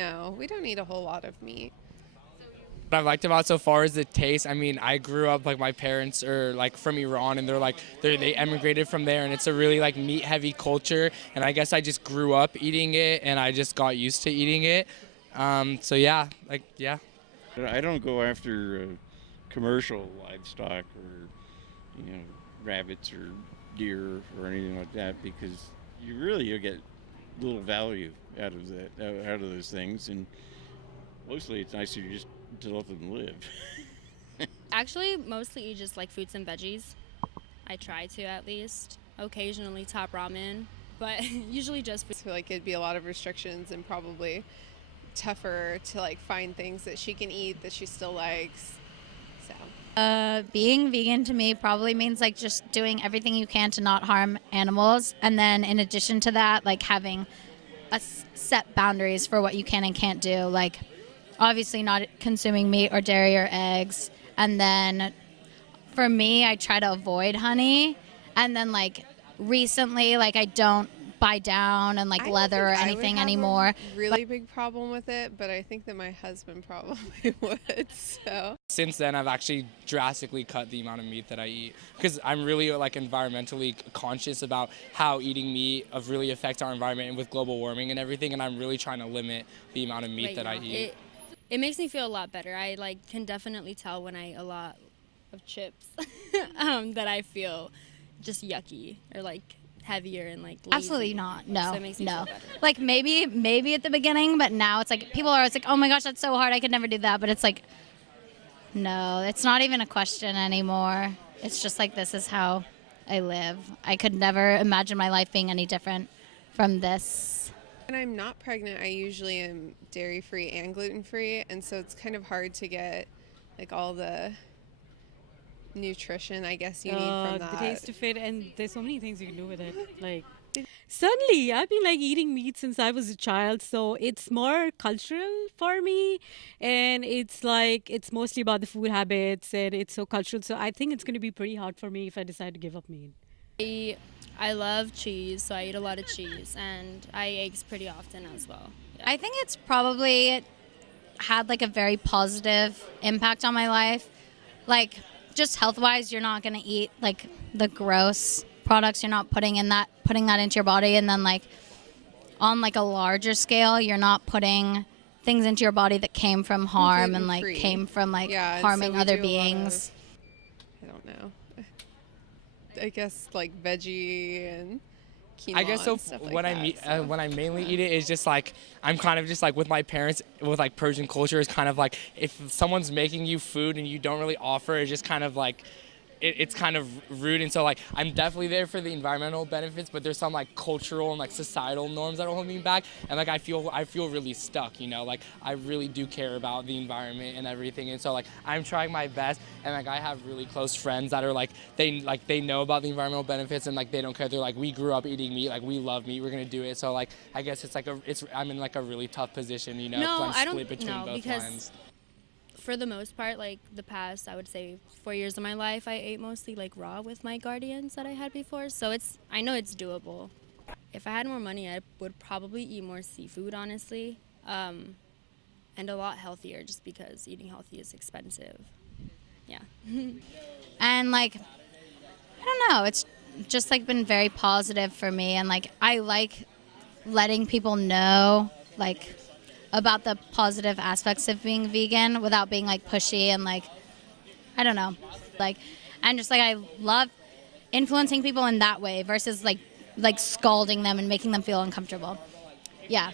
No, we don't eat a whole lot of meat. What I've liked about it so far is the taste. I mean, I grew up like my parents are like from Iran, and they emigrated from there, and it's a really like meat heavy culture. And I guess I just grew up eating it, and I just got used to eating it. So yeah, like yeah. I don't go after commercial livestock or rabbits or deer or anything like that because you'll get little value out of out of those things, and mostly it's nicer just to let them live. Actually, mostly eat just like fruits and veggies. I try to at least. Occasionally top ramen, but usually just I feel like it'd be a lot of restrictions and probably tougher to like find things that she can eat that she still likes. So Being vegan to me probably means like just doing everything you can to not harm animals, and then in addition to that, like having set boundaries for what you can and can't do, like obviously not consuming meat or dairy or eggs. And then for me, I try to avoid honey, and then like recently, like I don't buy down and like I don't leather or think I would anything have anymore. a really big problem with it, but I think that my husband probably would. So Since then, I've actually drastically cut the amount of meat that I eat because I'm really like environmentally conscious about how eating meat really affects our environment and with global warming and everything. And I'm really trying to limit the amount of meat right that I now. eat. It makes me feel a lot better. I like can definitely tell when I eat a lot of chips that I feel just yucky or like heavier and like lazy. Absolutely not. No, So it makes me no. feel better. Like maybe at the beginning, but now it's like people are always like, oh my gosh, that's so hard. I could never do that. But it's like, no, it's not even a question anymore. It's just like, this is how I live. I could never imagine my life being any different from this. when I'm not pregnant, I usually am dairy free and gluten free, and so it's kind of hard to get like all the nutrition I guess you need from The that. taste of it, and there's so many things you can do with it. Like, certainly, I've been like eating meat since I was a child, so it's more cultural for me, and it's like it's mostly about the food habits, and it's so cultural. So I think it's going to be pretty hard for me if I decide to give up meat. I love cheese, so I eat a lot of cheese, and I eat eggs pretty often as well. Yeah. I think it's probably had like a very positive impact on my life. Like just health wise, you're not going to eat like the gross products. You're not putting that into your body. And then like on like a larger scale, you're not putting things into your body that came from harm and like Gluten-free. came from like Yeah, and harming so we other do a lot beings. I don't know. I guess like veggie and quinoa I guess so. and stuff like When that, when I mainly eat it is just like I'm kind of just like with my parents with like Persian culture is kind of like if someone's making you food and you don't really offer, it's just kind of like it's kind of rude. And so like I'm definitely there for the environmental benefits, but there's some like cultural and like societal norms that are holding me back. And like I feel really stuck, you know, like I really do care about the environment and everything. And so like I'm trying my best, and like I have really close friends that are like they know about the environmental benefits and like they don't care. They're like, we grew up eating meat, like we love meat, we're gonna do it. So like I guess it's like I'm in like a really tough position, you know, 'cause No, I'm I don't- split between no, both because lines. For the most part, like the past, I would say 4 years of my life, I ate mostly like raw with my guardians that I had before. So I know it's doable. If I had more money, I would probably eat more seafood, honestly, and a lot healthier, just because eating healthy is expensive. Yeah. And like I don't know, it's just like been very positive for me, and like I like letting people know like about the positive aspects of being vegan without being like pushy and like I don't know, like and just like I love influencing people in that way versus like scalding them and making them feel uncomfortable. Yeah.